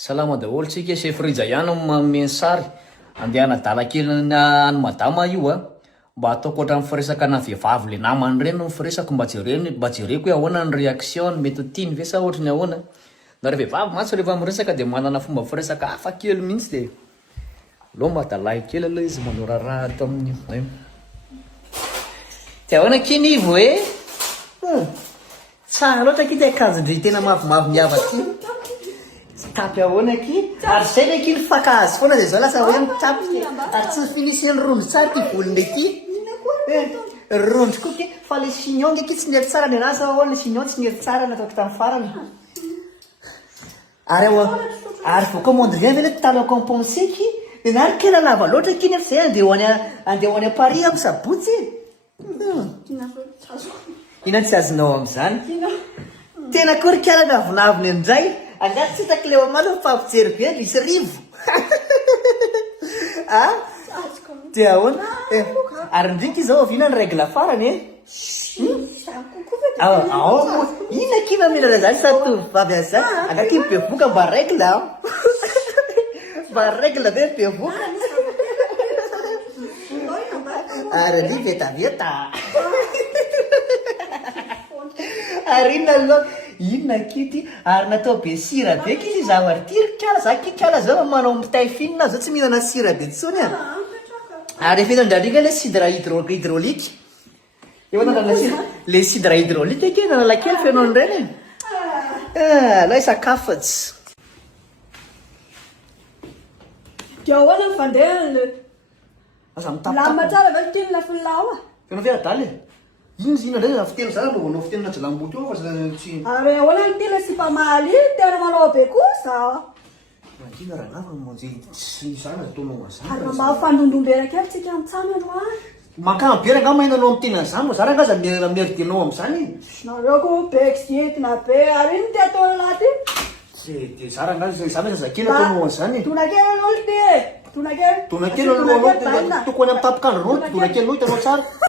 Salama daholo tsika chef Rija ihany manome sary andeha dala kely any madama io mba ataoko ohatran'ny firesaka na vehivavy le namany reny no firesako mba jereko hoe ahoana ny réaction mety tiany ve sa ohatrany ahoana na rehefa vehivavy mantsy rehefa miresaka de manana fomba firesaka hafa kely mihitsy de aloha mba dalahy kely aloha izy manao raharaha ato amin'io te ahoana kinivo tsara loatra ki te akanjondre tena mavomavo miavaky tapy ahoana ki ary zay le ki ny fakahazo foana zay zao lasa hoe mitapy ary tsy finisy ny rondro tsara ty volony ki rondro koa ke fa le chignon nge ki tsy nety tsara ny anazy ahoana le chignon tsy nety tsara nataoko tamin'ny farany ary voka mondrien ve le talo compensé ki de nary kela lava loatra ki nefa zay andeha ho any Paris ako sabotsy ina tsy azonao am'izany tena kory kala navinaviny amizay angaty tsy hitako leo amalo fampijery be misy rivo de ahoana ary ndrika izao avina ny règle farany ina kiva milana zany sa tovovavy azany angaty bevoka mba règle mba règle ve bevoka ary li vetaveta ary inona kity ary natao be sira be kizy za ary tirikala za kikala zao manao mitay finina zao tsy mihinana sira be tsony ary efa hitondrandrika le cidre hydraulique le cidre hydraulique ke nanalakely fenao reny aloha isakafatsy de ahoana ny fandehana aza lamba tsara va teny la filao fenao fiara-daly iny izy ina ndray fiteny zany anaovanao fitenina jalamboty eo fa tsy ary ahoana ny tena sy mpamaly tena manao be kosa ina raha lava manjy tsy zany ataonao mazany ary mamafandondom-beraka efa tsika mitsana loany mankamabery anga mahinanao amin'ny tena zany mo zany angaza mieridinao am'izany nareo ko be exientina be ary iny ty atao laty de zara angaza zany zazakely ataonao an'izany tonakely anao ty tonakely tonakely alohanao tokony amin'ny tapokandro ronty tonakely anao hitanao tsara